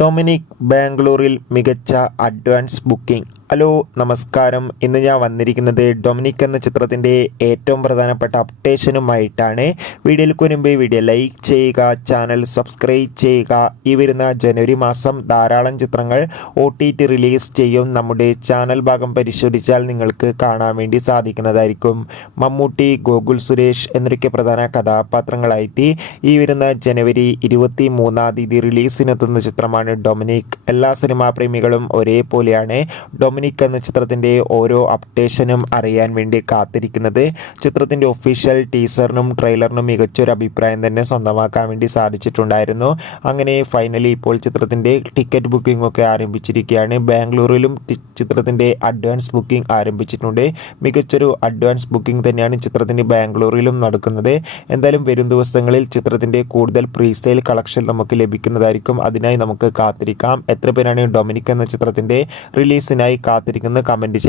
Dominic ബാംഗ്ലൂരിൽ മികച്ച advance booking. Hello നമസ്കാരം. ഇന്ന് ഞാൻ വന്നിരിക്കുന്നത് ഡൊമിനിക് എന്ന ചിത്രത്തിൻ്റെ ഏറ്റവും പ്രധാനപ്പെട്ട അപ്ഡേഷനുമായിട്ടാണ്. വീഡിയോയിലേക്ക് മുൻപ് വീഡിയോ ലൈക്ക് ചെയ്യുക, ചാനൽ സബ്സ്ക്രൈബ് ചെയ്യുക. ഈ വരുന്ന ജനുവരി മാസം ധാരാളം ചിത്രങ്ങൾ OTT റിലീസ് ചെയ്യും. നമ്മുടെ ചാനൽ ഭാഗം പരിശോധിച്ചാൽ നിങ്ങൾക്ക് കാണാൻ വേണ്ടി സാധിക്കുന്നതായിരിക്കും. മമ്മൂട്ടി, ഗോകുൽ സുരേഷ് എന്നൊക്കെ പ്രധാന കഥാപാത്രങ്ങളായിട്ട് ഈ വരുന്ന ജനുവരി 23 റിലീസിനെത്തുന്ന ചിത്രമാണ് ഡൊമിനിക്. എല്ലാ സിനിമാ പ്രേമികളും ഒരേപോലെയാണ് ഡൊമിനിക് എന്ന ചിത്രത്തിൻ്റെ ഓരോ അപ്ഡേഷനും അറിയാൻ വേണ്ടി കാത്തിരിക്കുന്നത്. ചിത്രത്തിൻ്റെ ഒഫീഷ്യൽ ടീസറിനും ട്രെയിലറിനും മികച്ചൊരു അഭിപ്രായം തന്നെ സ്വന്തമാക്കാൻ വേണ്ടി സാധിച്ചിട്ടുണ്ടായിരുന്നു. അങ്ങനെ ഫൈനലി ഇപ്പോൾ ചിത്രത്തിൻ്റെ ടിക്കറ്റ് ബുക്കിംഗ് ഒക്കെ ആരംഭിച്ചിരിക്കുകയാണ്. ബാംഗ്ലൂരിലും ചിത്രത്തിൻ്റെ അഡ്വാൻസ് ബുക്കിംഗ് ആരംഭിച്ചിട്ടുണ്ട്. മികച്ചൊരു അഡ്വാൻസ് ബുക്കിംഗ് തന്നെയാണ് ചിത്രത്തിൻ്റെ ബാംഗ്ലൂരിലും നടക്കുന്നത്. എന്തായാലും വരും ദിവസങ്ങളിൽ ചിത്രത്തിൻ്റെ കൂടുതൽ പ്രീസെയിൽ കളക്ഷൻ നമുക്ക് ലഭിക്കുന്നതായിരിക്കും. അതിനായി നമുക്ക് കാത്തിരിക്കാം. എത്ര പേരാണ് ഡൊമിനിക് എന്ന ചിത്രത്തിൻ്റെ റിലീസിനായി കാത്തിരിക്കുന്നത് കമൻറ്റ് ചെയ്യുക.